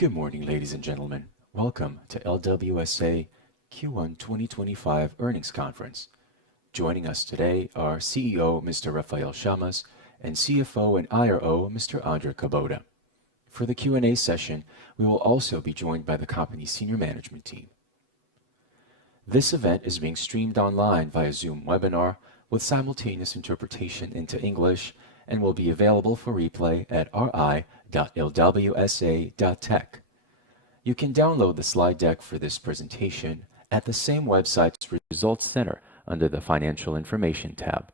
Good morning, ladies and gentlemen. Welcome to LWSA Q1 2025 earnings conference. Joining us today are CEO Mr. Rafael Chamas and CFO and IRO Mr. Andre Kubota. For the Q&A session, we will also be joined by the company's senior management team. This event is being streamed online via Zoom webinar with simultaneous interpretation into English and will be available for replay at ri.lwsa.tech. You can download the slide deck for this presentation at the same website's Results Center under the Financial Information tab.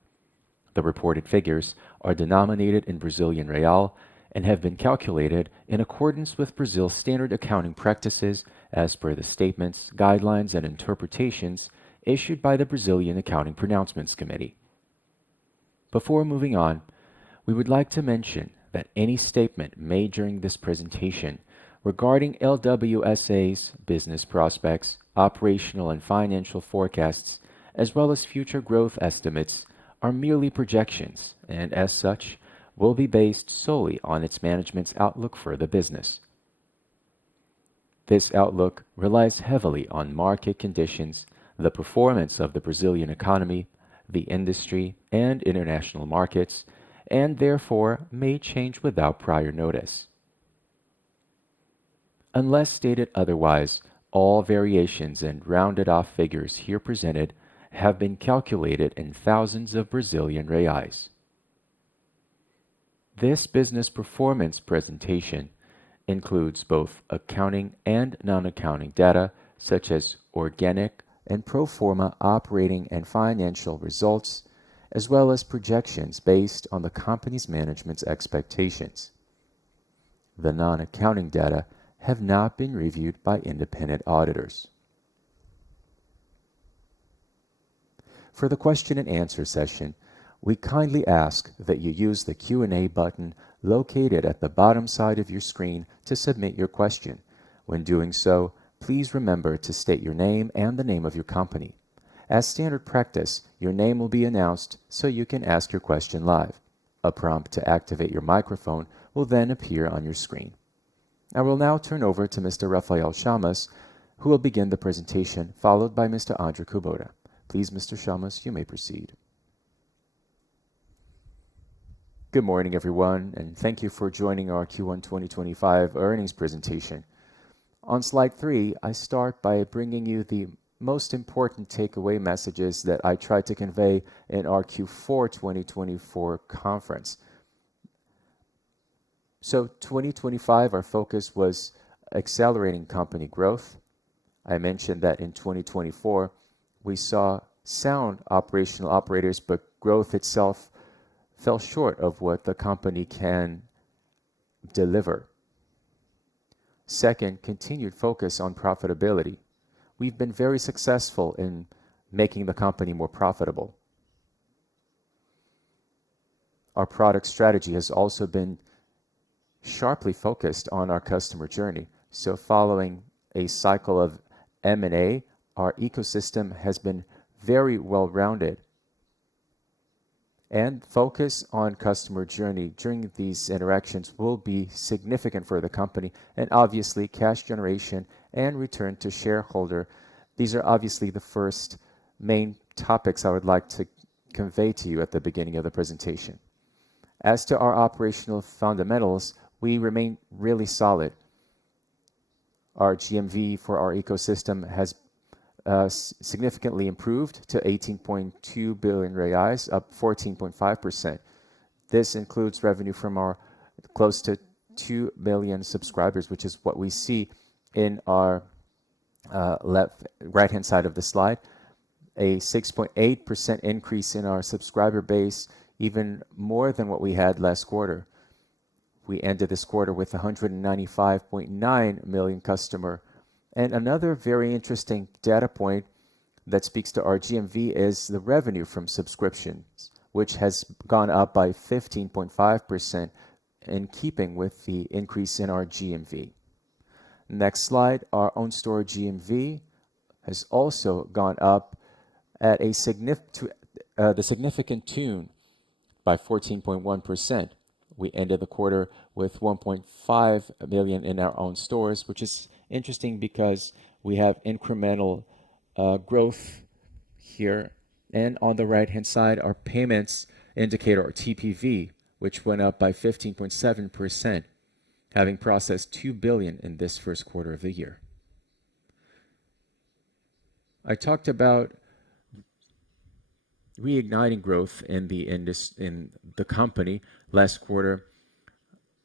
The reported figures are denominated in Brazilian real and have been calculated in accordance with Brazil's standard accounting practices as per the statements, guidelines, and interpretations issued by the Brazilian Accounting Pronouncements Committee. Before moving on, we would like to mention that any statement made during this presentation regarding LWSA's business prospects, operational and financial forecasts, as well as future growth estimates, are merely projections and, as such, will be based solely on its management's outlook for the business. This outlook relies heavily on market conditions, the performance of the Brazilian economy, the industry, and international markets, and therefore may change without prior notice. Unless stated otherwise, all variations and rounded off figures here presented have been calculated in thousands of Brazilian reais. This business performance presentation includes both accounting and non-accounting data such as organic and pro forma operating and financial results, as well as projections based on the company's management's expectations. The non-accounting data have not been reviewed by independent auditors. For the question and answer session, we kindly ask that you use the Q&A button located at the bottom side of your screen to submit your question. When doing so, please remember to state your name and the name of your company. As standard practice, your name will be announced so you can ask your question live. A prompt to activate your microphone will then appear on your screen. I will now turn over to Mr. Rafael Chamas, who will begin the presentation, followed by Mr. Andre Kubota. Please, Mr. Chamas, you may proceed. Good morning, everyone, and thank you for joining our Q1 2025 earnings presentation. On slide 3, I start by bringing you the most important takeaway messages that I tried to convey in our Q4 2024 conference. So 2025, our focus was accelerating company growth. I mentioned that in 2024, we saw sound operational operators, but growth itself fell short of what the company can deliver. Second, continued focus on profitability. We've been very successful in making the company more profitable. Our product strategy has also been sharply focused on our customer journey. So following a cycle of M&A, our ecosystem has been very well-rounded. And focus on customer journey during these interactions will be significant for the company, and obviously cash generation and return to shareholder. These are obviously the first main topics I would like to convey to you at the beginning of the presentation. As to our operational fundamentals, we remain really solid. Our GMV for our ecosystem has significantly improved to 18.2 billion reais, up 14.5%. This includes revenue from our close to 2 million subscribers, which is what we see in our right-hand side of the slide. A 6.8% increase in our subscriber base, even more than what we had last quarter. We ended this quarter with 195.9 million customer. And another very interesting data point that speaks to our GMV is the revenue from subscriptions, which has gone up by 15.5% in keeping with the increase in our GMV. Next slide, our own store GMV has also gone up at the significant tune by 14.1%. We ended the quarter with 1.5 million in our own stores, which is interesting because we have incremental growth here. And on the right-hand side, our payments indicator, or TPV, which went up by 15.7%, having processed 2 billion in this first quarter of the year. I talked about reigniting growth in the company. Last quarter,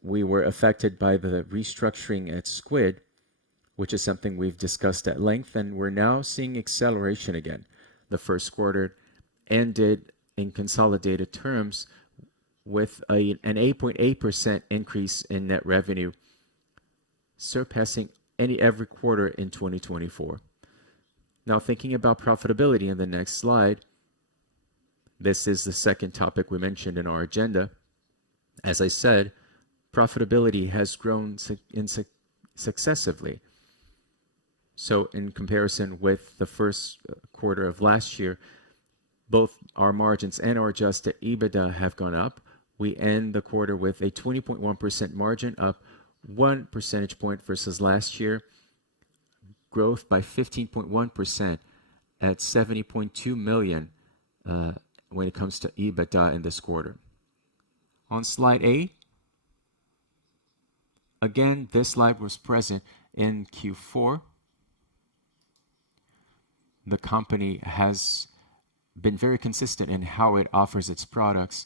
we were affected by the restructuring at Squid, which is something we've discussed at length, and we're now seeing acceleration again. The first quarter ended in consolidated terms with an 8.8% increase in net revenue, surpassing every quarter in 2024. Now, thinking about profitability in the next slide, this is the second topic we mentioned in our agenda. As I said, profitability has grown successively. So in comparison with the first quarter of last year, both our margins and our adjusted EBITDA have gone up. We end the quarter with a 20.1% margin, up 1 percentage point versus last year. Growth by 15.1% at 70.2 million when it comes to EBITDA in this quarter. On slide 8, again, this slide was present in Q4. The company has been very consistent in how it offers its products,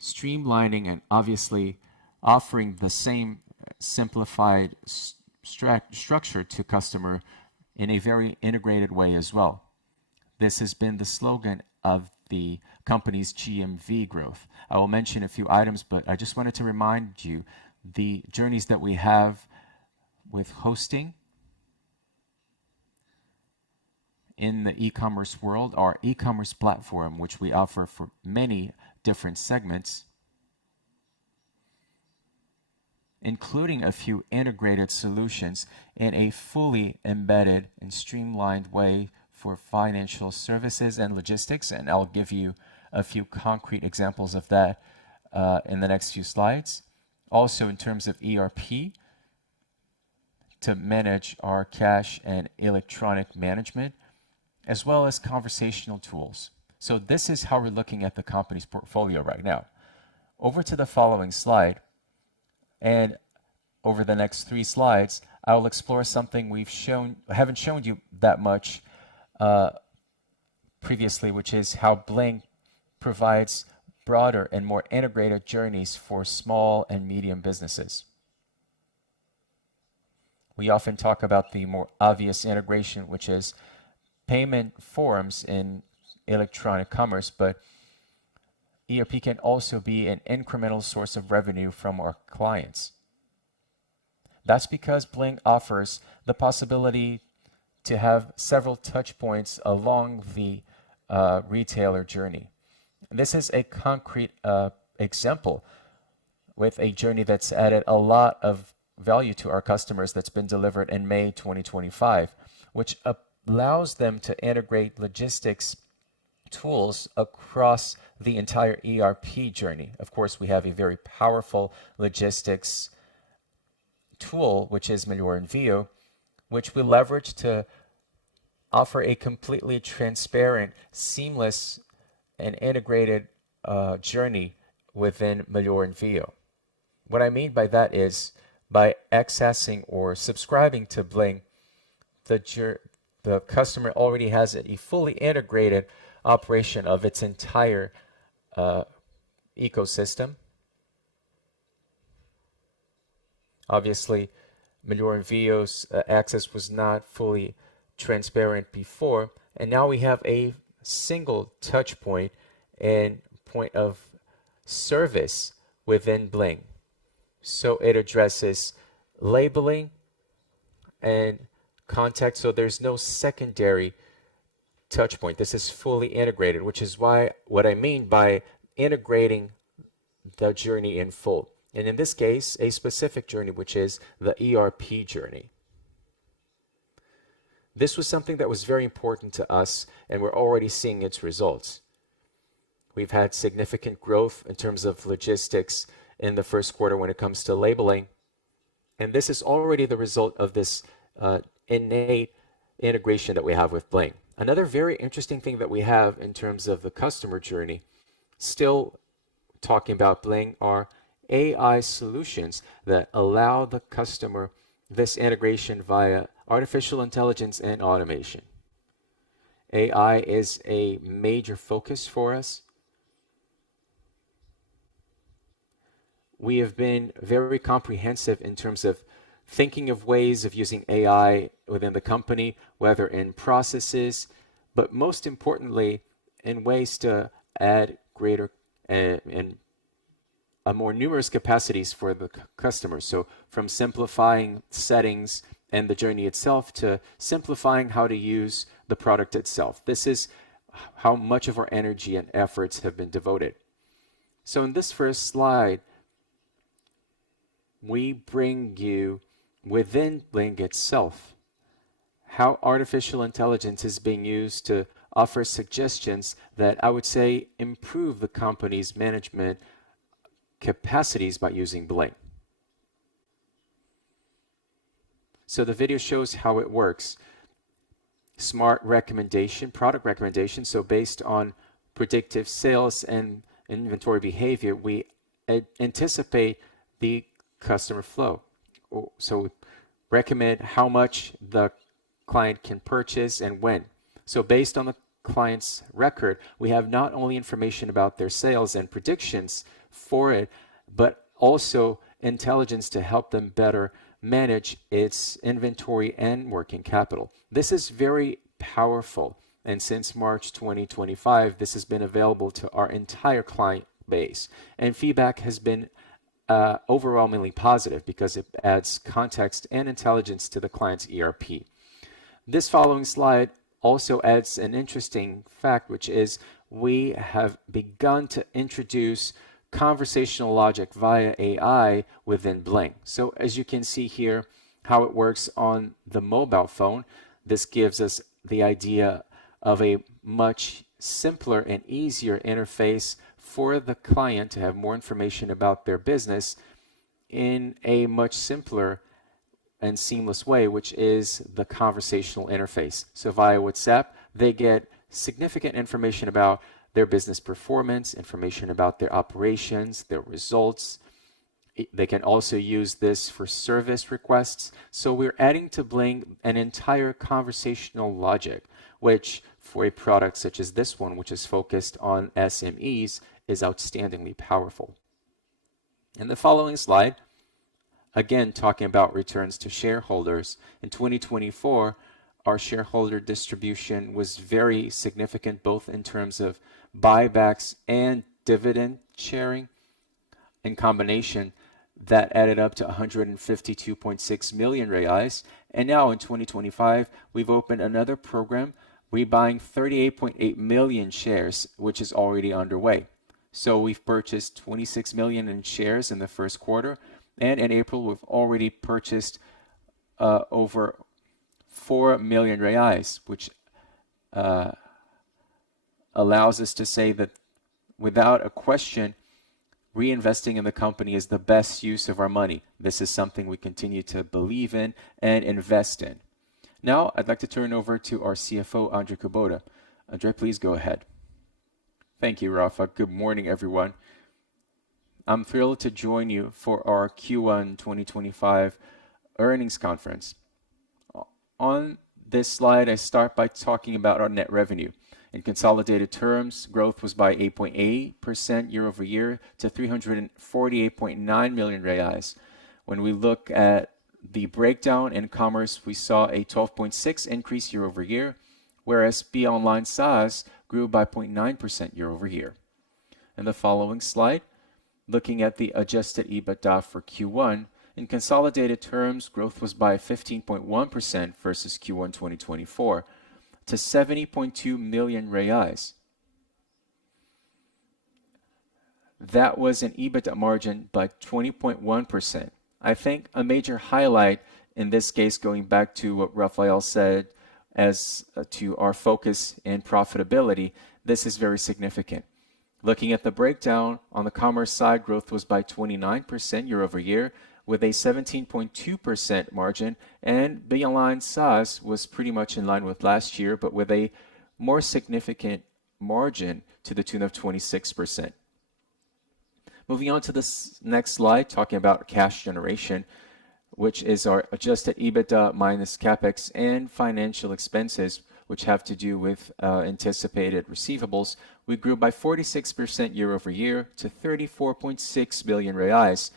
streamlining and obviously offering the same simplified structure to customer in a very integrated way as well. This has been the slogan of the company's GMV growth. I will mention a few items, but I just wanted to remind you the journeys that we have with hosting in the e-commerce world, our e-commerce platform, which we offer for many different segments, including a few integrated solutions in a fully embedded and streamlined way for financial services and logistics. And I'll give you a few concrete examples of that in the next few slides. Also, in terms of ERP, to manage our cash and electronic management, as well as conversational tools. So this is how we're looking at the company's portfolio right now. Over to the following slide. And over the next 3 slides, I will explore something haven't shown you that much previously, which is how Bling provides broader and more integrated journeys for small and medium businesses. We often talk about the more obvious integration, which is payment forms in electronic commerce, but ERP can also be an incremental source of revenue from our clients. That's because Bling offers the possibility to have several touch points along the retailer journey. This is a concrete example with a journey that's added a lot of value to our customers that's been delivered in May 2025, which allows them to integrate logistics tools across the entire ERP journey. Of course, we have a very powerful logistics tool, which is Melhor Envio, which we leverage to offer a completely transparent, seamless, and integrated journey within Melhor Envio. What I mean by that is by accessing or subscribing to Bling, the customer already has a fully integrated operation of its entire ecosystem. Obviously, Melhor Envio's access was not fully transparent before, and now we have a single touch point and point of service within Bling. So it addresses labeling and context, so there's no secondary touch point. This is fully integrated, which is what I mean by integrating the journey in full. And in this case, a specific journey, which is the ERP journey. This was something that was very important to us, and we're already seeing its results. We've had significant growth in terms of logistics in the first quarter when it comes to labeling. And this is already the result of this innate integration that we have with Bling. Another very interesting thing that we have in terms of the customer journey, still talking about Bling, are AI solutions that allow the customer this integration via artificial intelligence and automation. AI is a major focus for us. We have been very comprehensive in terms of thinking of ways of using AI within the company, whether in processes, but most importantly, in ways to add greater and more numerous capacities for the customers. So from simplifying settings and the journey itself to simplifying how to use the product itself. This is how much of our energy and efforts have been devoted. So in this first slide, we bring you within Bling itself how artificial intelligence is being used to offer suggestions that I would say improve the company's management capacities by using Bling. So the video shows how it works. Smart recommendation, product recommendation. So based on predictive sales and inventory behavior, we anticipate the customer flow. So recommend how much the client can purchase and when. So based on the client's record, we have not only information about their sales and predictions for it, but also intelligence to help them better manage its inventory and working capital. This is very powerful. And since March 2025, this has been available to our entire client base. And feedback has been overwhelmingly positive because it adds context and intelligence to the client's ERP. This following slide also adds an interesting fact, which is we have begun to introduce conversational logic via AI within Bling. So as you can see here, how it works on the mobile phone, this gives us the idea of a much simpler and easier interface for the client to have more information about their business in a much simpler and seamless way, which is the conversational interface. So via WhatsApp, they get significant information about their business performance, information about their operations, their results. They can also use this for service requests. So we're adding to Bling an entire conversational logic, which for a product such as this one, which is focused on SMEs, is outstandingly powerful. In the following slide, again, talking about returns to shareholders. In 2024, our shareholder distribution was very significant, both in terms of buybacks and dividend sharing. In combination, that added up to 152.6 million reais. And now in 2025, we've opened another program, rebuying 38.8 million shares, which is already underway. So we've purchased 26 million in shares in the first quarter. And in April, we've already purchased over 4 million reais, which allows us to say that without a question, reinvesting in the company is the best use of our money. This is something we continue to believe in and invest in. Now, I'd like to turn over to our CFO, Andre Kubota. Andre, please go ahead. Thank you, Rafa. Good morning, everyone. I'm thrilled to join you for our Q1 2025 earnings conference. On this slide, I start by talking about our net revenue. In consolidated terms, growth was by 8.8% year over year to 348.9 million reais. When we look at the breakdown in commerce, we saw a 12.6% increase year over year, whereas Be Online SaaS grew by 0.9% year over year. In the following slide, looking at the adjusted EBITDA for Q1, in consolidated terms, growth was by 15.1% versus Q1 2024 to 70.2 million reais. That was an EBITDA margin by 20.1%. I think a major highlight in this case, going back to what Rafael said as to our focus in profitability, this is very significant. Looking at the breakdown, on the commerce side, growth was by 29% year over year, with a 17.2% margin, and Beyond SaaS was pretty much in line with last year, but with a more significant margin to the tune of 26%. Moving on to this next slide, talking about cash generation, which is our adjusted EBITDA minus capex and financial expenses, which have to do with anticipated receivables. We grew by 46% year over year to 34.6 billion reais,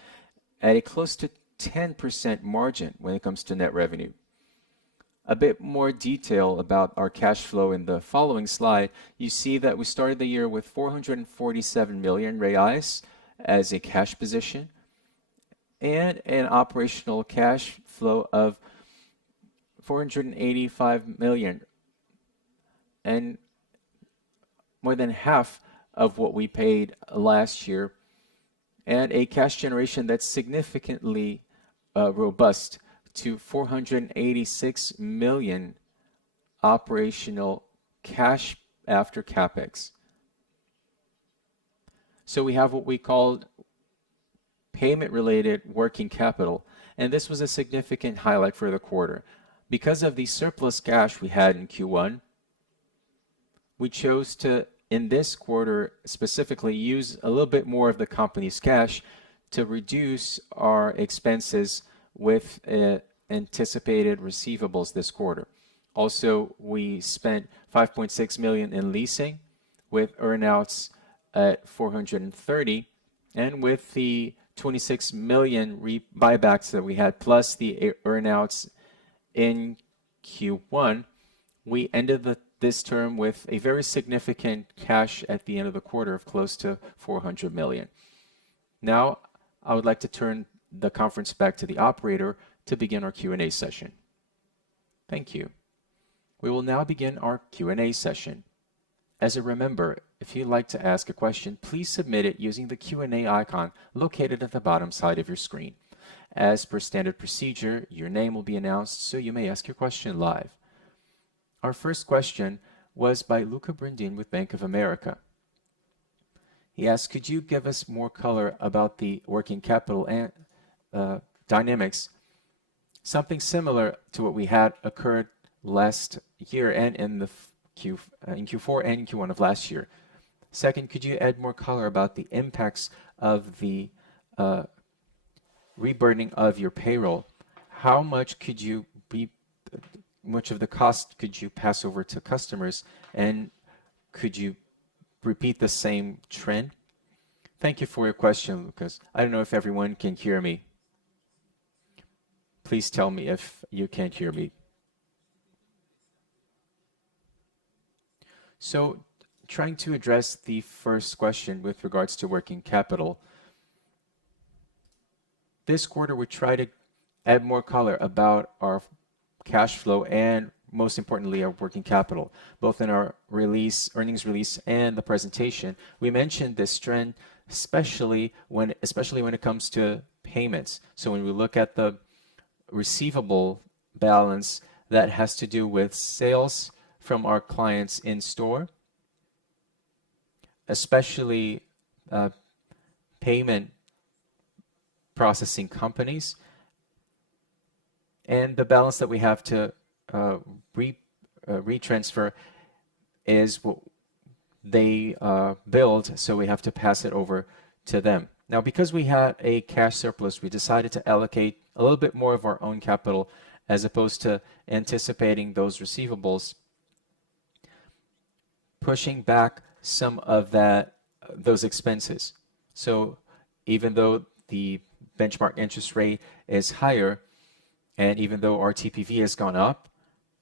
at a close to 10% margin when it comes to net revenue. A bit more detail about our cash flow in the following slide. You see that we started the year with 447 million reais as a cash position and an operational cash flow of 485 million, and more than half of what we paid last year, and a cash generation that's significantly robust to 486 million operational cash after capex. So we have what we called payment-related working capital, and this was a significant highlight for the quarter. Because of the surplus cash we had in Q1, we chose to, in this quarter specifically, use a little bit more of the company's cash to reduce our expenses with anticipated receivables this quarter. Also, we spent 5.6 million in leasing with earnouts at 430, and with the 26 million buybacks that we had, plus the earnouts in Q1, we ended this term with a very significant cash at the end of the quarter of close to 400 million. Now, I would like to turn the conference back to the operator to begin our Q&A session. Thank you. We will now begin our Q&A session. As a reminder, if you'd like to ask a question, please submit it using the Q&A icon located at the bottom side of your screen. As per standard procedure, your name will be announced so you may ask your question live. Our first question was by Luca Brindin with Bank of America. He asked, could you give us more color about the working capital and dynamics? Something similar to what we had occurred last year and in Q4 and in Q1 of last year. Second, could you add more color about the impacts of the reburdening of your payroll? How much of the cost could you pass over to customers, and could you repeat the same trend? Thank you for your question, Lucas. I don't know if everyone can hear me. Please tell me if you can't hear me. So, trying to address the first question with regards to working capital. This quarter, we try to add more color about our cash flow and, most importantly, our working capital, both in our earnings release and the presentation. We mentioned this trend, especially when it comes to payments. So when we look at the receivable balance, that has to do with sales from our clients in store, especially payment processing companies, and the balance that we have to retransfer is what they build, so we have to pass it over to them. Now, because we had a cash surplus, we decided to allocate a little bit more of our own capital as opposed to anticipating those receivables, pushing back some of those expenses. So even though the benchmark interest rate is higher, and even though our TPV has gone up,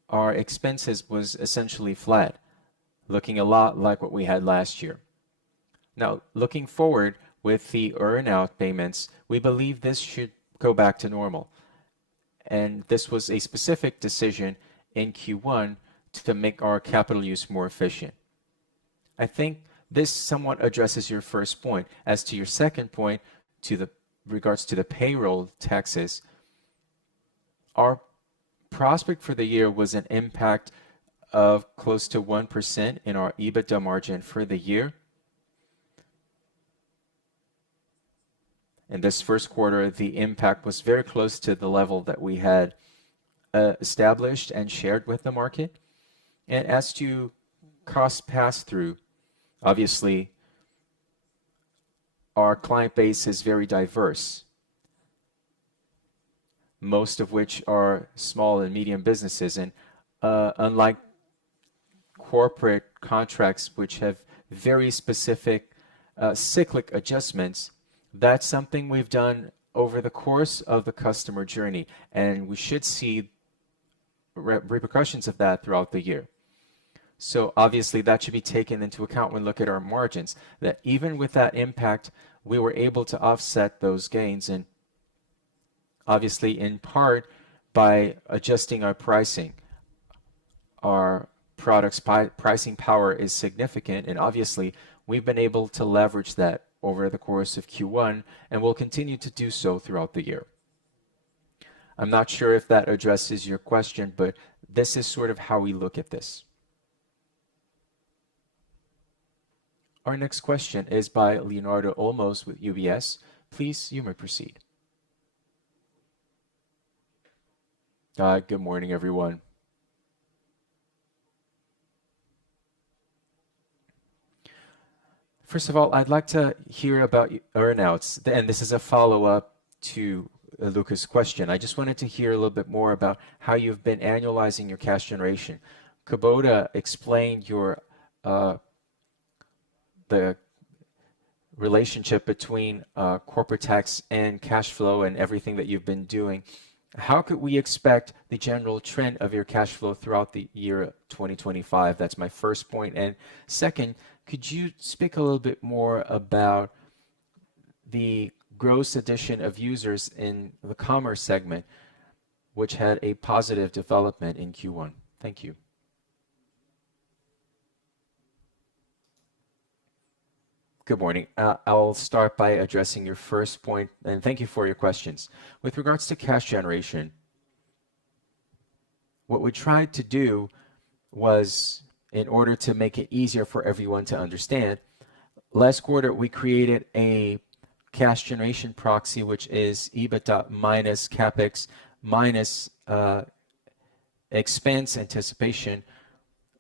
our expenses was essentially flat, looking a lot like what we had last year. Now, looking forward with the earn-out payments, we believe this should go back to normal. And this was a specific decision in Q1 to make our capital use more efficient. I think this somewhat addresses your first point. As to your second point, regards to the payroll taxes, our prospect for the year was an impact of close to 1% in our EBITDA margin for the year. In this first quarter, the impact was very close to the level that we had established and shared with the market. And as to cost pass-through, obviously, our client base is very diverse, most of which are small and medium businesses. And unlike corporate contracts, which have very specific cyclic adjustments, that's something we've done over the course of the customer journey, and we should see repercussions of that throughout the year. So obviously that should be taken into account when we look at our margins, that even with that impact, we were able to offset those gains, and obviously in part by adjusting our pricing. Our product's pricing power is significant, and obviously we've been able to leverage that over the course of Q1 and will continue to do so throughout the year. I'm not sure if that addresses your question, but this is sort of how we look at this. Our next question is by Leonardo Olmos with UBS. Please, you may proceed. Good morning, everyone. First of all, I'd like to hear about earnouts, and this is a follow-up to Lucas' question. I just wanted to hear a little bit more about how you've been annualizing your cash generation. Kubota explained your the relationship between corporate tax and cash flow and everything that you've been doing. How could we expect the general trend of your cash flow throughout the year 2025? That's my first point. And second, could you speak a little bit more about the gross addition of users in the commerce segment, which had a positive development in Q1? Thank you. Good morning. I'll start by addressing your first point, and thank you for your questions. With regards to cash generation, what we tried to do was, in order to make it easier for everyone to understand, last quarter we created a cash generation proxy, which is EBITDA minus CapEx minus expense anticipation,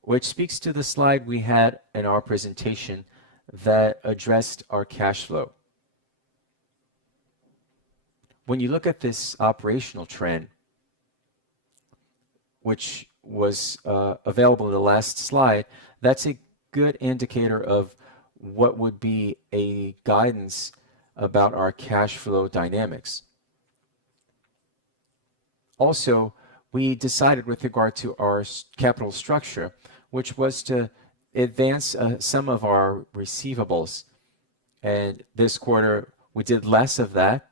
which speaks to the slide we had in our presentation that addressed our cash flow. When you look at this operational trend, which was available in the last slide, that's a good indicator of what would be a guidance about our cash flow dynamics. Also, we decided with regard to our capital structure, which was to advance some of our receivables. And this quarter, we did less of that.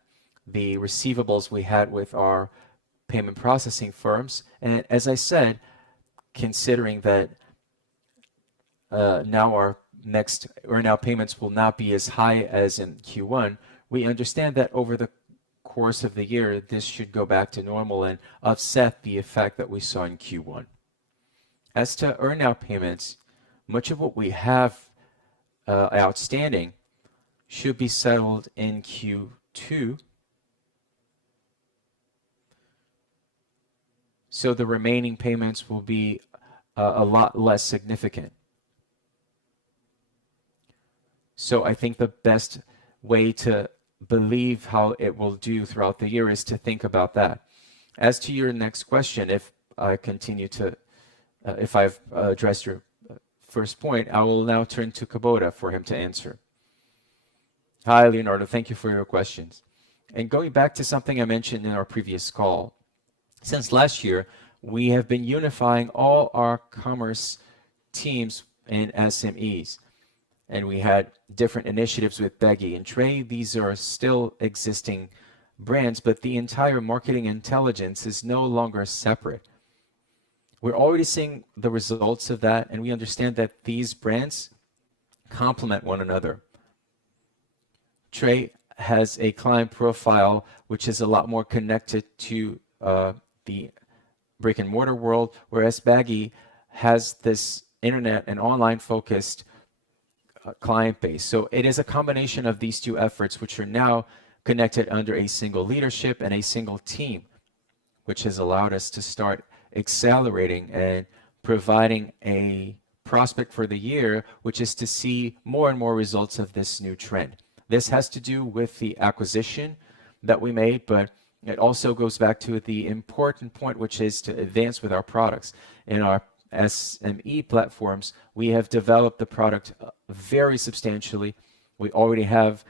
The receivables we had with our payment processing firms. And as I said, considering that now our next earnout payments will not be as high as in Q1, we understand that over the course of the year, this should go back to normal and offset the effect that we saw in Q1. As to earnout payments, much of what we have outstanding should be settled in Q2. So the remaining payments will be a lot less significant. So I think the best way to believe how it will do throughout the year is to think about that. As to your next question, if I've addressed your first point, I will now turn to Kubota for him to answer. Hi, Leonardo. Thank you for your questions. And going back to something I mentioned in our previous call, since last year, we have been unifying all our commerce teams and SMEs. And we had different initiatives with Beggy and Trey. These are still existing brands, but the entire marketing intelligence is no longer separate. We're already seeing the results of that, and we understand that these brands complement one another. Trey has a client profile which is a lot more connected to the brick and mortar world, whereas Baggy has this internet and online focused client base. So it is a combination of these two efforts which are now connected under a single leadership and a single team, which has allowed us to start accelerating and providing a prospect for the year, which is to see more and more results of this new trend. This has to do with the acquisition that we made, but it also goes back to the important point, which is to advance with our products. In our SME platforms, we have developed the product very substantially. We already have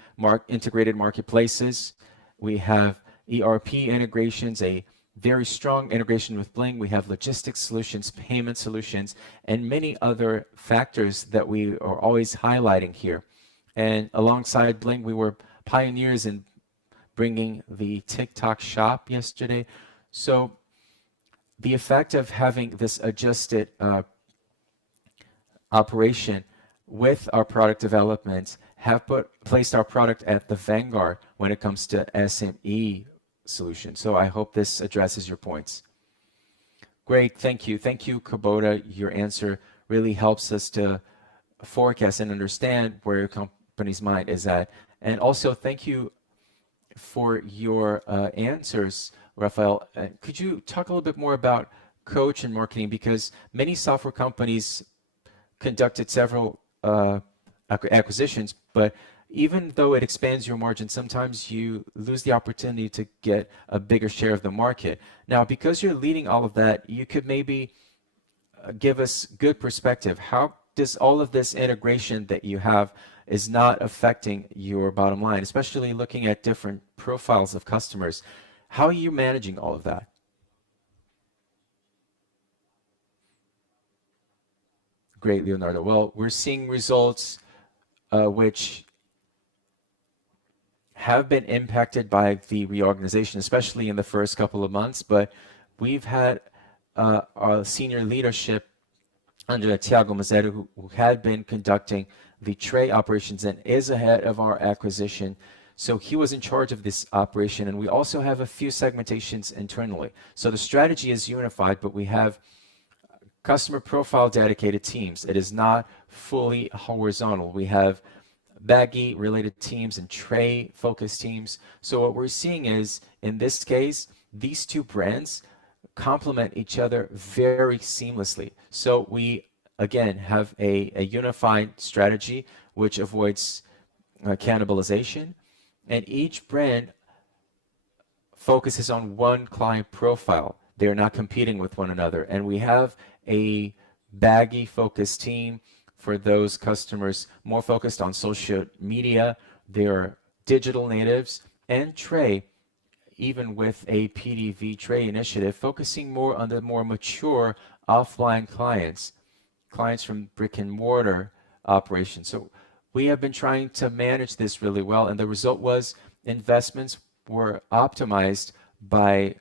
integrated marketplaces. We have ERP integrations, a very strong integration with Bling. We have logistics solutions, payment solutions, and many other factors that we are always highlighting here. And alongside Bling, we were pioneers in bringing the TikTok shop yesterday. So the effect of having this adjusted operation with our product development have placed our product at the vanguard when it comes to SME solutions. So I hope this addresses your points. Great, thank you. Thank you, Kubota. Your answer really helps us to forecast and understand where your company's mind is at. And also, thank you for your answers, Rafael. Could you talk a little bit more about Coach and marketing? Because many software companies conducted several acquisitions, but even though it expands your margin, sometimes you lose the opportunity to get a bigger share of the market. Now, because you're leading all of that, you could maybe give us good perspective. How does all of this integration that you have is not affecting your bottom line, especially looking at different profiles of customers? How are you managing all of that? Great, Leonardo. Well, we're seeing results which have been impacted by the reorganization, especially in the first couple of months, but we've had our senior leadership under Thiago Mazzetto, who had been conducting the Tray operations and is ahead of our acquisition. So he was in charge of this operation, and we also have a few segmentations internally. So the strategy is unified, but we have customer profile dedicated teams. It is not fully horizontal. We have baggy related teams and tray focused teams. So what we're seeing is, in this case, these two brands complement each other very seamlessly. So we, again, have a unified strategy which avoids cannibalization, and each brand focuses on one client profile. They're not competing with one another. And we have a baggy focused team for those customers more focused on social media. They're digital natives, and Tray, even with a PDV Tray initiative, focusing more on the more mature offline clients from brick and mortar operations. So we have been trying to manage this really well, and the result was investments were optimized by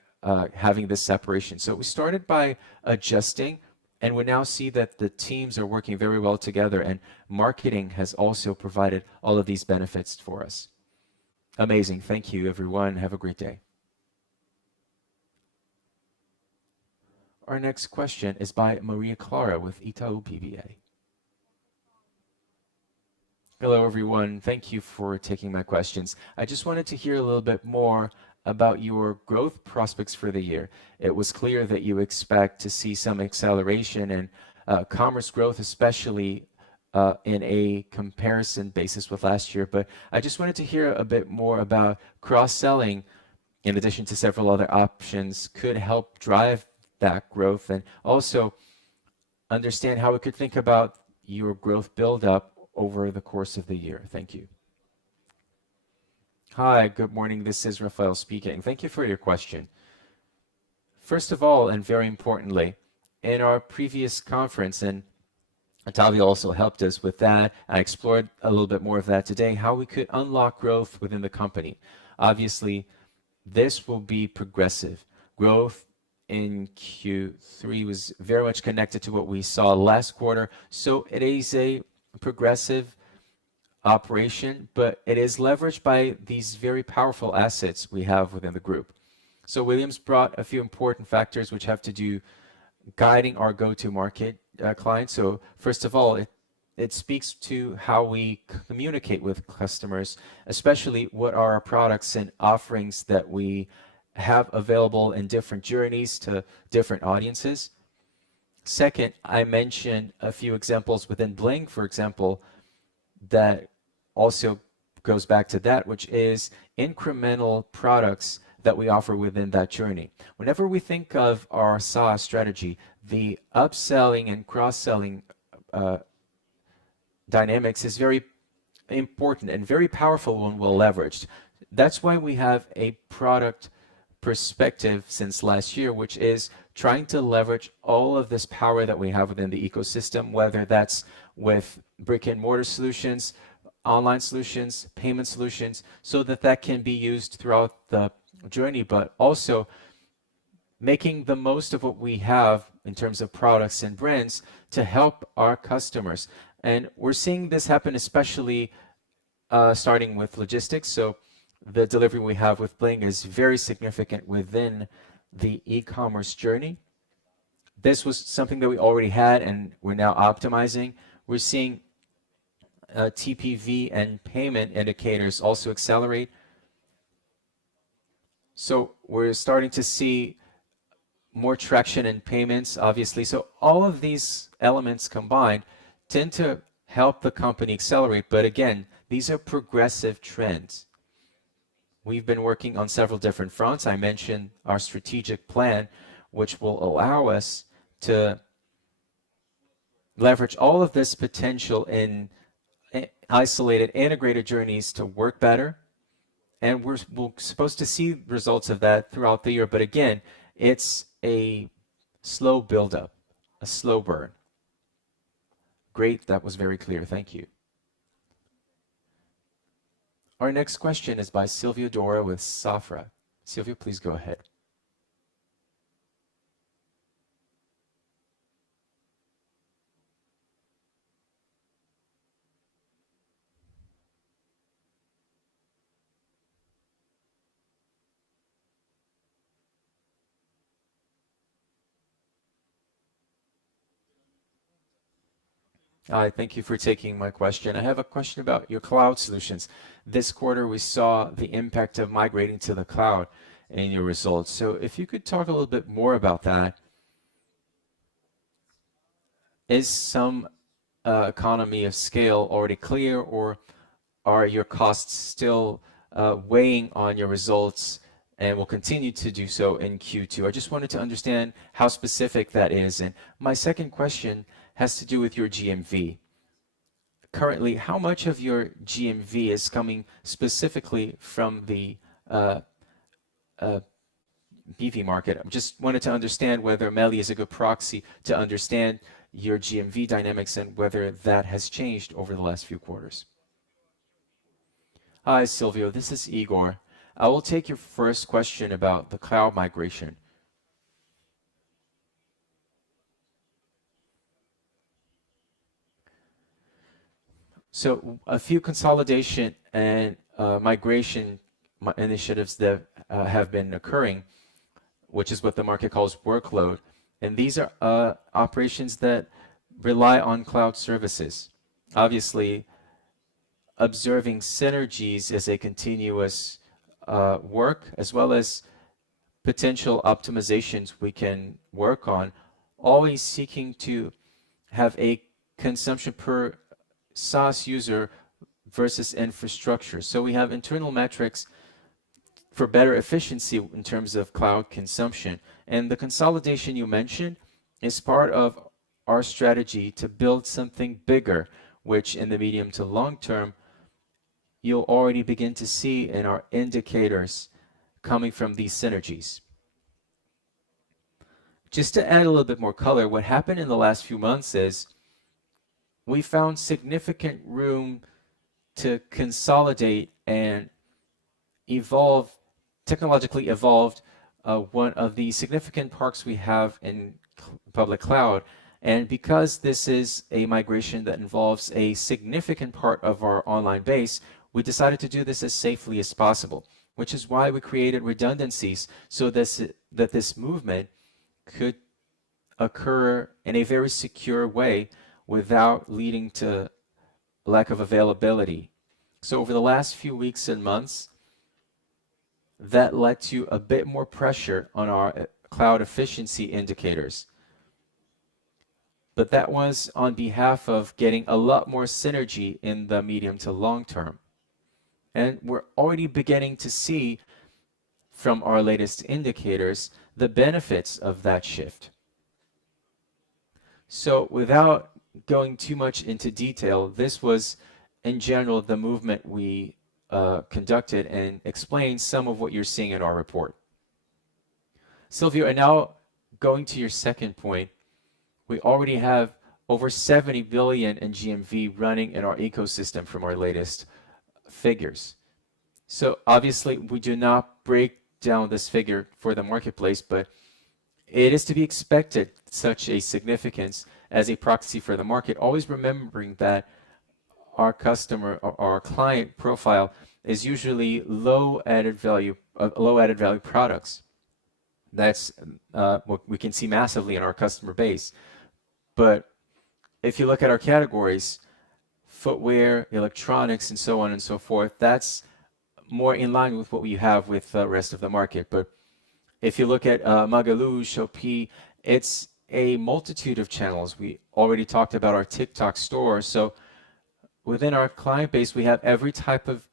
having this separation. So we started by adjusting, and we now see that the teams are working very well together, and marketing has also provided all of these benefits for us. Amazing. Thank you, everyone. Have a great day. Our next question is by Maria Clara with Itaú BBA. Hello, everyone. Thank you for taking my questions. I just wanted to hear a little bit more about your growth prospects for the year. It was clear that you expect to see some acceleration in commerce growth, especially in a comparison basis with last year. But I just wanted to hear a bit more about cross-selling, in addition to several other options, could help drive that growth, and also understand how we could think about your growth build-up over the course of the year. Thank you. Hi, good morning. This is Rafael speaking. Thank you for your question. First of all, and very importantly, in our previous conference, and Otavio also helped us with that, I explored a little bit more of that today, how we could unlock growth within the company. Obviously, this will be progressive. Growth in Q3 was very much connected to what we saw last quarter, so it is a progressive operation, but it is leveraged by these very powerful assets we have within the group. So Williams brought a few important factors which have to do guiding our go-to market clients. So first of all, it speaks to how we communicate with customers, especially what are our products and offerings that we have available in different journeys to different audiences. Second, I mentioned a few examples within Bling, for example, that also goes back to that, which is incremental products that we offer within that journey. Whenever we think of our SaaS strategy, the upselling and cross-selling dynamics is very important and very powerful when well leveraged. That's why we have a product perspective since last year, which is trying to leverage all of this power that we have within the ecosystem, whether that's with brick and mortar solutions, online solutions, payment solutions, so that that can be used throughout the journey, but also making the most of what we have in terms of products and brands to help our customers. And we're seeing this happen especially starting with logistics. So the delivery we have with Bling is very significant within the e-commerce journey. This was something that we already had and we're now optimizing. We're seeing TPV and payment indicators also accelerate. So we're starting to see more traction in payments, obviously. So all of these elements combined tend to help the company accelerate. But again, these are progressive trends. We've been working on several different fronts. I mentioned our strategic plan, which will allow us to leverage all of this potential in isolated, integrated journeys to work better. And we're supposed to see results of that throughout the year. But again, it's a slow buildup, a slow burn. Great, that was very clear. Thank you. Our next question is by Silvia Dora with Safra. Silvia, please go ahead. Hi, thank you for taking my question. I have a question about your cloud solutions. This quarter, we saw the impact of migrating to the cloud in your results. So if you could talk a little bit more about that, is some economy of scale already clear, or are your costs still weighing on your results and will continue to do so in Q2? I just wanted to understand how specific that is. And my second question has to do with your GMV. Currently, how much of your GMV is coming specifically from the BV market? I just wanted to understand whether Meli is a good proxy to understand your GMV dynamics and whether that has changed over the last few quarters. Hi, Silvio. This is Igor. I will take your first question about the cloud migration. So a few consolidation and migration initiatives that have been occurring, which is what the market calls workload. And these are operations that rely on cloud services. Obviously, observing synergies as a continuous work, as well as potential optimizations we can work on, always seeking to have a consumption per SaaS user versus infrastructure. So we have internal metrics for better efficiency in terms of cloud consumption. And the consolidation you mentioned is part of our strategy to build something bigger, which in the medium to long term, you'll already begin to see in our indicators coming from these synergies. Just to add a little bit more color, what happened in the last few months is we found significant room to consolidate and evolve, technologically evolved one of the significant parks we have in public cloud. And because this is a migration that involves a significant part of our online base, we decided to do this as safely as possible, which is why we created redundancies so that this movement could occur in a very secure way without leading to lack of availability. So over the last few weeks and months, that led to a bit more pressure on our cloud efficiency indicators. But that was on behalf of getting a lot more synergy in the medium to long term. And we're already beginning to see from our latest indicators the benefits of that shift. So without going too much into detail, this was in general the movement we conducted and explained some of what you're seeing in our report. Silvio, and now going to your second point, we already have over 70 billion in GMV running in our ecosystem from our latest figures. So obviously we do not break down this figure for the marketplace, but it is to be expected such a significance as a proxy for the market, always remembering that our customer or our client profile is usually low added value products. That's what we can see massively in our customer base. But if you look at our categories, footwear, electronics, and so on and so forth, that's more in line with what we have with the rest of the market. But if you look at Magalu, Shopee, it's a multitude of channels. We already talked about our TikTok store. So within our client base, we have every type of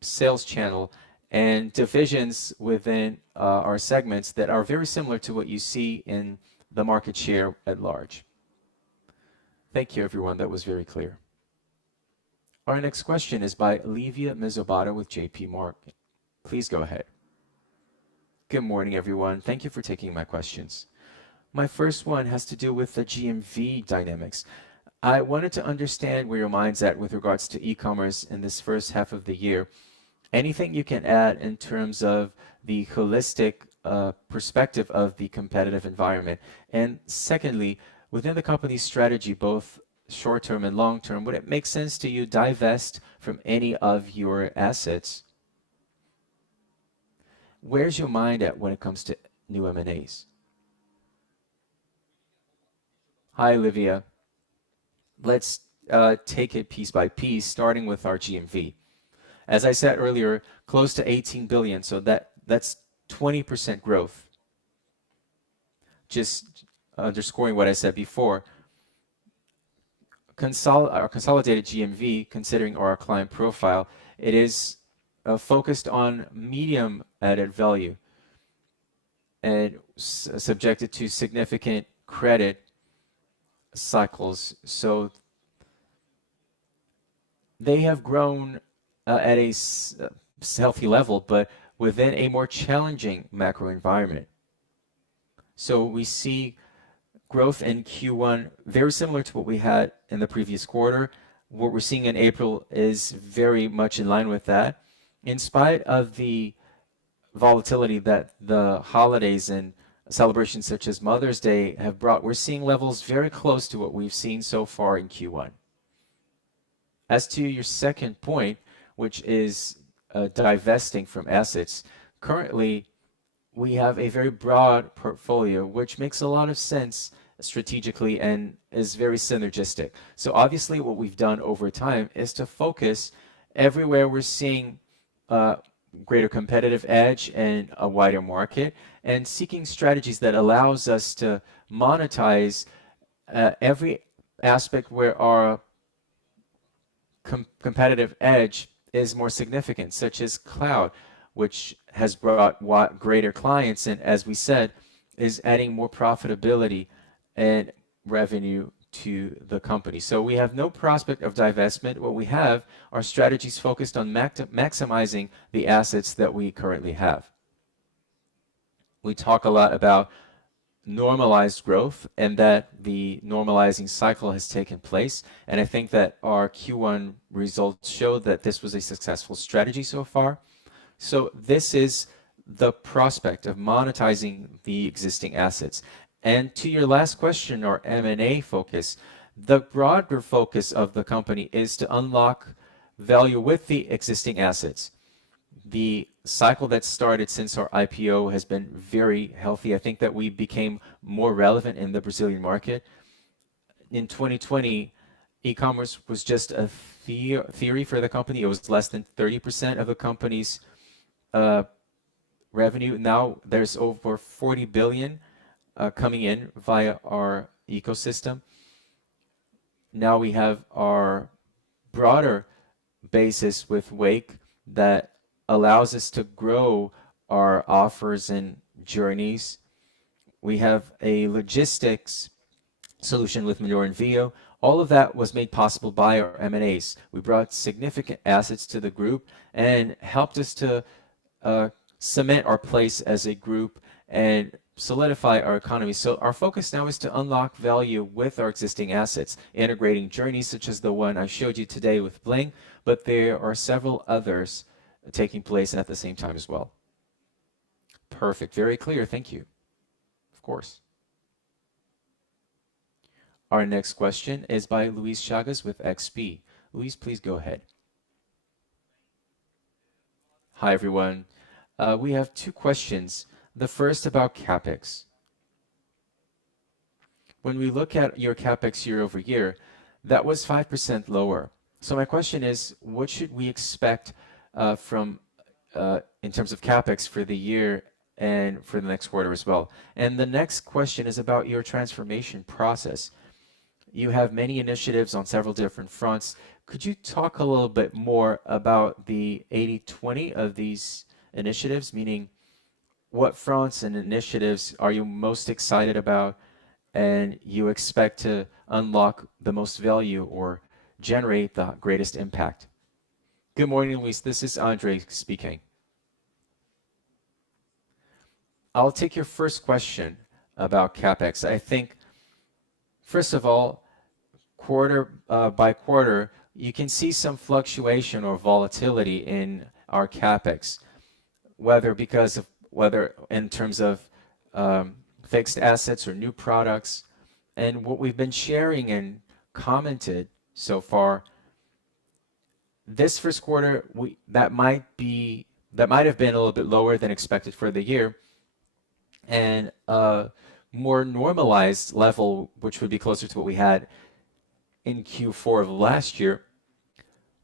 sales channel and divisions within our segments that are very similar to what you see in the market share at large. Thank you, everyone. That was very clear. Our next question is by Livia Mezobata with JP Morgan. Please go ahead. Good morning, everyone. Thank you for taking my questions. My first one has to do with the GMV dynamics. I wanted to understand where your mind's at with regards to e-commerce in this first half of the year. Anything you can add in terms of the holistic perspective of the competitive environment? And secondly, within the company's strategy, both short-term and long-term, would it make sense to you divest from any of your assets? Where's your mind at when it comes to new M&As? Hi, Olivia. Let's take it piece by piece, starting with our GMV. As I said earlier, close to 18 billion, so that's 20% growth. Just underscoring what I said before, our consolidated GMV, considering our client profile, it is focused on medium added value and subjected to significant credit cycles. So they have grown at a healthy level, but within a more challenging macro environment. So we see growth in Q1 very similar to what we had in the previous quarter. What we're seeing in April is very much in line with that. In spite of the volatility that the holidays and celebrations such as Mother's Day have brought, we're seeing levels very close to what we've seen so far in Q1. As to your second point, which is divesting from assets, currently we have a very broad portfolio, which makes a lot of sense strategically and is very synergistic. So obviously what we've done over time is to focus everywhere we're seeing greater competitive edge and a wider market, and seeking strategies that allows us to monetize every aspect where our competitive edge is more significant, such as cloud, which has brought greater clients and, as we said, is adding more profitability and revenue to the company. So we have no prospect of divestment. What we have are strategies focused on maximizing the assets that we currently have. We talk a lot about normalized growth and that the normalizing cycle has taken place. And I think that our Q1 results show that this was a successful strategy so far. So this is the prospect of monetizing the existing assets. And to your last question, our M&A focus, the broader focus of the company is to unlock value with the existing assets. The cycle that started since our IPO has been very healthy. I think that we became more relevant in the Brazilian market. In 2020, e-commerce was just a theory for the company. It was less than 30% of the company's uh, revenue. Now there's over 40 billion coming in via our ecosystem. Now we have our broader basis with Wake that allows us to grow our offers and journeys. We have a logistics solution with Manure and Vio. All of that was made possible by our M&As. We brought significant assets to the group and helped us to cement our place as a group and solidify our economy. So our focus now is to unlock value with our existing assets, integrating journeys such as the one I showed you today with Bling, but there are several others taking place at the same time as well. Perfect. Very clear. Thank you. Of course. Our next question is by Luis Chagas with XP. Luis, please go ahead. Hi, everyone. We have two questions. The first about CapEx. When we look at your CapEx year over year, that was 5% lower. So my question is, what should we expect from in terms of CapEx for the year and for the next quarter as well? And the next question is about your transformation process. You have many initiatives on several different fronts. Could you talk a little bit more about the 80-20 of these initiatives, meaning what fronts and initiatives are you most excited about and you expect to unlock the most value or generate the greatest impact? Good morning, Luis. This is Andre speaking. I'll take your first question about CapEx. I think, first of all, quarter by quarter, you can see some fluctuation or volatility in our CapEx, whether in terms of fixed assets or new products. And what we've been sharing and commented so far, this first quarter, that might have been a little bit lower than expected for the year, and a more normalized level, which would be closer to what we had in Q4 of last year,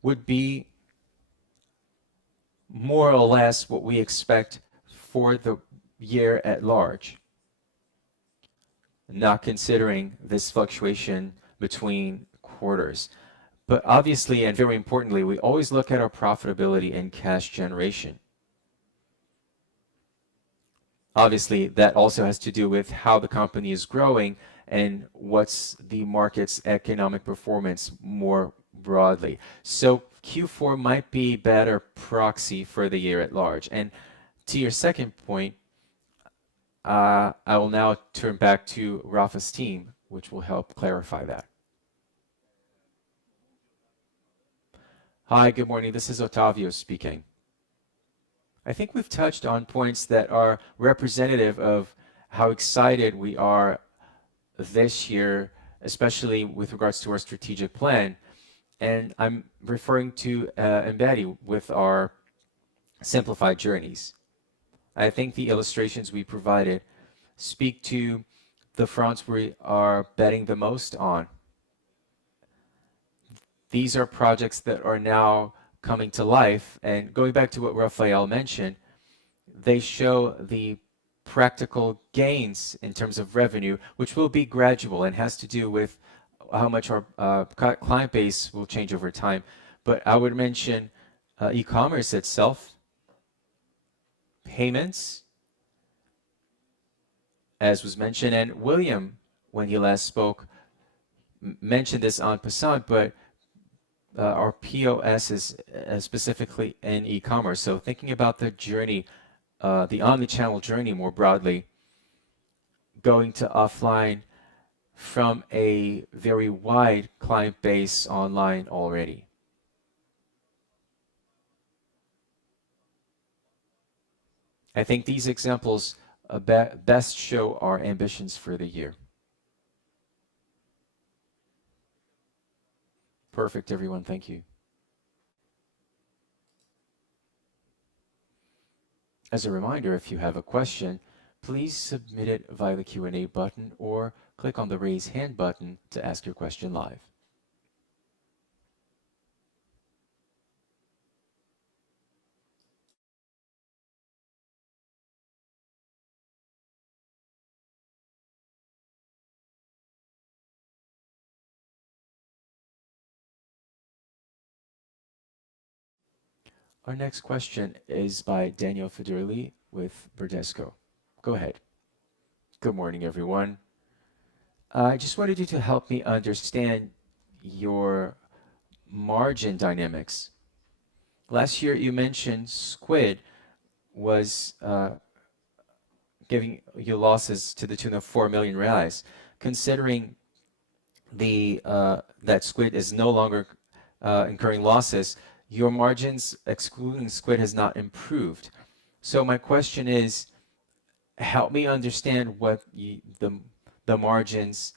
would be more or less what we expect for the year at large, not considering this fluctuation between quarters. But obviously, and very importantly, we always look at our profitability and cash generation. Obviously, that also has to do with how the company is growing and what's the market's economic performance more broadly. So Q4 might be a better proxy for the year at large. And to your second point, I will now turn back to Rafa's team, which will help clarify that. Hi, good morning. This is Otavio speaking. I think we've touched on points that are representative of how excited we are this year, especially with regards to our strategic plan. And I'm referring to Embedi with our simplified journeys. I think the illustrations we provided speak to the fronts we are betting the most on. These are projects that are now coming to life, and going back to what Rafael mentioned, they show the practical gains in terms of revenue, which will be gradual and has to do with how much our client base will change over time. But I would mention e-commerce itself, payments, as was mentioned, and William, when he last spoke, mentioned this en passant, but our POS is specifically in e-commerce. So thinking about the journey, the omni-channel journey more broadly, going to offline from a very wide client base online already. I think these examples best show our ambitions for the year. Perfect, everyone. Thank you. As a reminder, if you have a question, please submit it via the Q&A button or click on the raise hand button to ask your question live. Our next question is by Daniel Federli with Bradesco. Go ahead. Good morning, everyone. I just wanted you to help me understand your margin dynamics. Last year, you mentioned Squid was giving you losses to the tune of 4 million reais. Considering the that Squid is no longer incurring losses, your margins, excluding Squid, has not improved. So my question is, help me understand what the margins,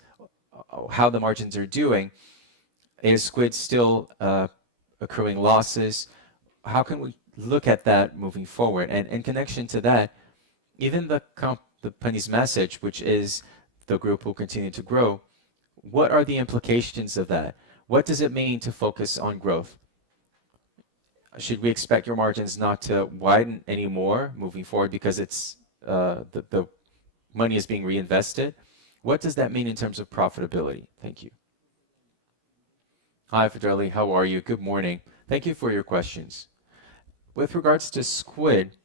how the margins are doing. Is Squid still accruing losses? How can we look at that moving forward? And in connection to that, even the company's message, which is the group will continue to grow, what are the implications of that? What does it mean to focus on growth? Should we expect your margins not to widen anymore moving forward because it's the money is being reinvested? What does that mean in terms of profitability? Thank you. Hi, Federli. How are you? Good morning. Thank you for your questions. With regards to Squid,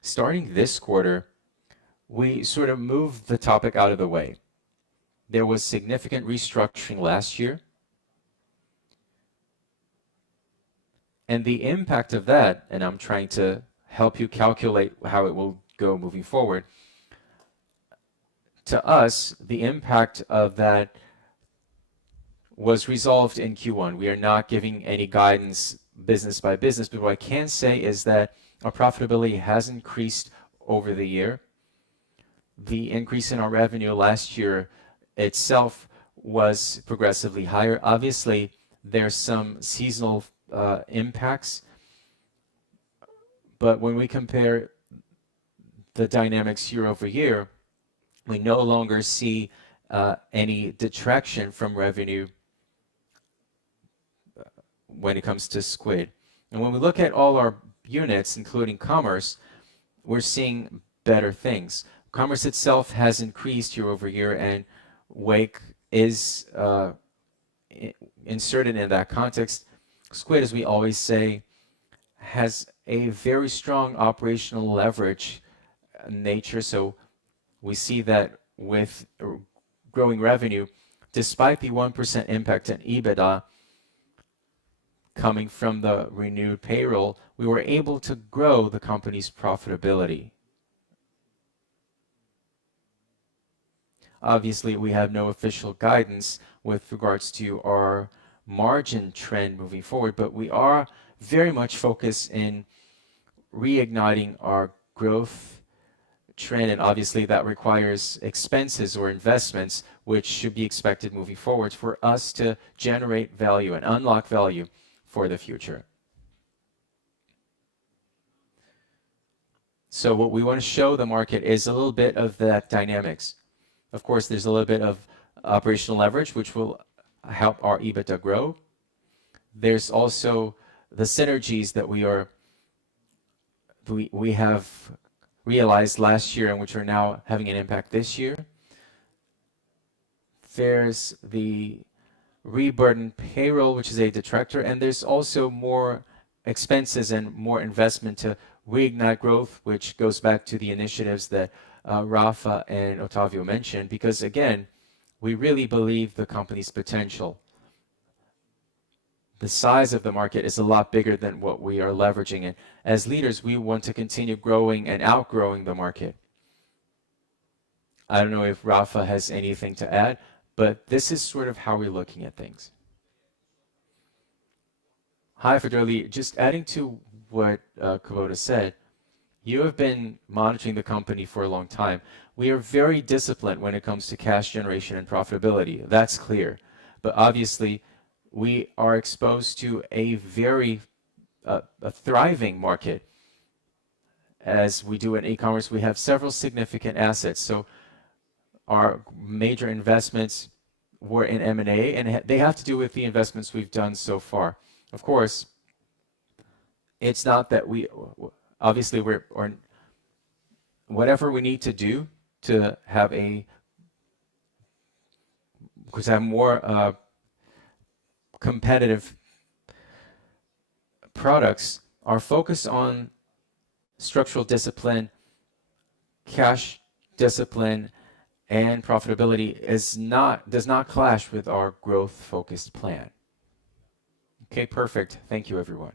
starting this quarter, we sort of moved the topic out of the way. There was significant restructuring last year, and the impact of that, and I'm trying to help you calculate how it will go moving forward. To us, the impact of that was resolved in Q1. We are not giving any guidance business by business, but what I can say is that our profitability has increased over the year. The increase in our revenue last year itself was progressively higher. Obviously, there's some seasonal impacts, but when we compare the dynamics year over year, we no longer see any detraction from revenue when it comes to Squid. And when we look at all our units, including commerce, we're seeing better things. Commerce itself has increased year over year, and Wake is inserted in that context. Squid, as we always say, has a very strong operational leverage nature. So we see that with growing revenue, despite the 1% impact in EBITDA coming from the renewed payroll, we were able to grow the company's profitability. Obviously, we have no official guidance with regards to our margin trend moving forward, but we are very much focused in reigniting our growth trend, and obviously that requires expenses or investments, which should be expected moving forward for us to generate value and unlock value for the future. So what we want to show the market is a little bit of that dynamics. Of course, there's a little bit of operational leverage, which will help our EBITDA grow. There's also the synergies that we have realized last year and which are now having an impact this year. There's the reburden payroll, which is a detractor, and there's also more expenses and more investment to reignite growth, which goes back to the initiatives that Rafa and Otavio mentioned, because again, we really believe the company's potential. The size of the market is a lot bigger than what we are leveraging, and as leaders, we want to continue growing and outgrowing the market. I don't know if Rafa has anything to add, but this is sort of how we're looking at things. Hi, Federli. Just adding to what Kubota said, you have been monitoring the company for a long time. We are very disciplined when it comes to cash generation and profitability. That's clear. But obviously, we are exposed to a very a thriving market. As we do in e-commerce, we have several significant assets. So our major investments were in M&A, and they have to do with the investments we've done so far. Of course, it's not that we obviously we're or whatever we need to do to have more competitive products, our focus on structural discipline, cash discipline, and profitability does not clash with our growth-focused plan. Okay, perfect. Thank you, everyone.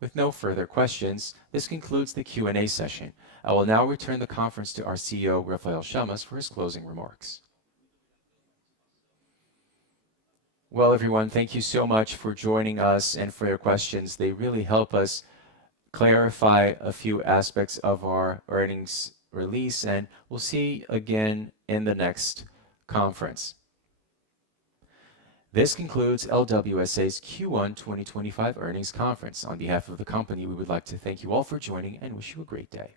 With no further questions, this concludes the Q&A session. I will now return the conference to our CEO, Rafael Chamas, for his closing remarks. Well, everyone, thank you so much for joining us and for your questions. They really help us clarify a few aspects of our earnings release, and we'll see again in the next conference. This concludes LWSA's Q1 2025 earnings conference. On behalf of the company, we would like to thank you all for joining and wish you a great day.